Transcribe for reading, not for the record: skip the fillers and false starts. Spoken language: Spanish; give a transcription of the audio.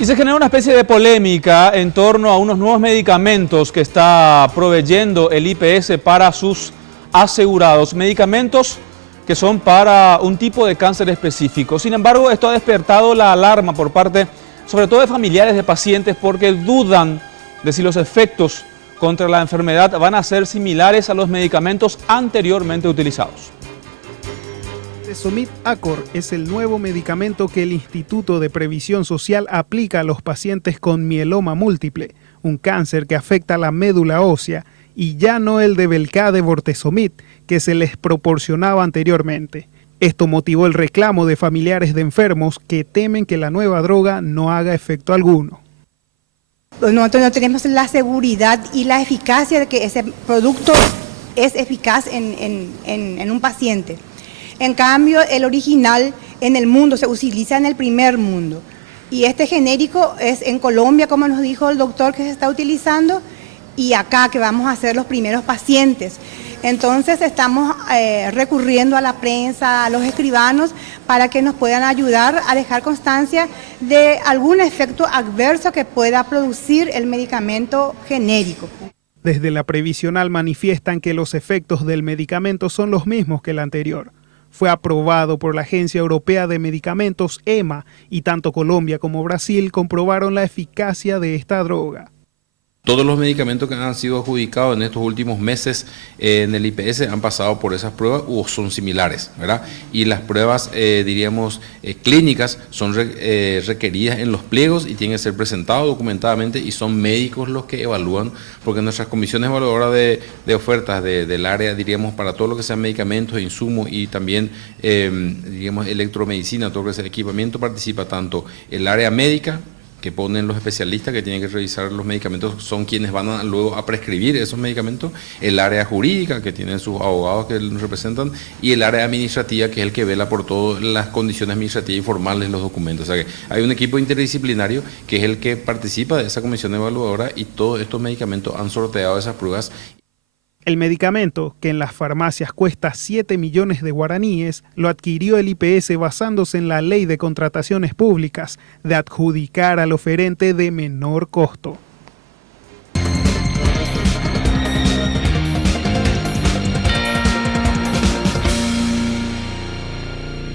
Y se genera una especie de polémica en torno a unos nuevos medicamentos que está proveyendo el IPS para sus asegurados. Medicamentos que son para un tipo de cáncer específico. Sin embargo, esto ha despertado la alarma por parte, sobre todo de familiares de pacientes, porque dudan de si los efectos contra la enfermedad van a ser similares a los medicamentos anteriormente utilizados. Vortezomib Acor es el nuevo medicamento que el Instituto de Previsión Social aplica a los pacientes con mieloma múltiple, un cáncer que afecta a la médula ósea, y ya no el de Velcade Vortezomib, que se les proporcionaba anteriormente. Esto motivó el reclamo de familiares de enfermos que temen que la nueva droga no haga efecto alguno. Nosotros no tenemos la seguridad y la eficacia de que ese producto es eficaz en un paciente. En cambio, el original en el mundo se utiliza en el primer mundo. Y este genérico es en Colombia, como nos dijo el doctor, que se está utilizando, y acá que vamos a ser los primeros pacientes. Entonces estamos recurriendo a la prensa, a los escribanos, para que nos puedan ayudar a dejar constancia de algún efecto adverso que pueda producir el medicamento genérico. Desde la previsional manifiestan que los efectos del medicamento son los mismos que el anterior. Fue aprobado por la Agencia Europea de Medicamentos, EMA, y tanto Colombia como Brasil comprobaron la eficacia de esta droga. Todos los medicamentos que han sido adjudicados en estos últimos meses en el IPS han pasado por esas pruebas o son similares, ¿verdad? Y las pruebas, clínicas son requeridas en los pliegos y tienen que ser presentados documentadamente y son médicos los que evalúan, porque nuestras comisiones evaluadoras de ofertas del área, diríamos, para todo lo que sean medicamentos, insumos y también, electromedicina, todo lo que sea equipamiento, participa tanto el área médica, que ponen los especialistas que tienen que revisar los medicamentos, son quienes van luego a prescribir esos medicamentos, el área jurídica, que tienen sus abogados que los representan, y el área administrativa, que es el que vela por todas las condiciones administrativas y formales de los documentos. O sea que hay un equipo interdisciplinario que es el que participa de esa comisión evaluadora y todos estos medicamentos han sorteado esas pruebas. El medicamento, que en las farmacias cuesta 7 millones de guaraníes, lo adquirió el IPS basándose en la Ley de Contrataciones Públicas de adjudicar al oferente de menor costo.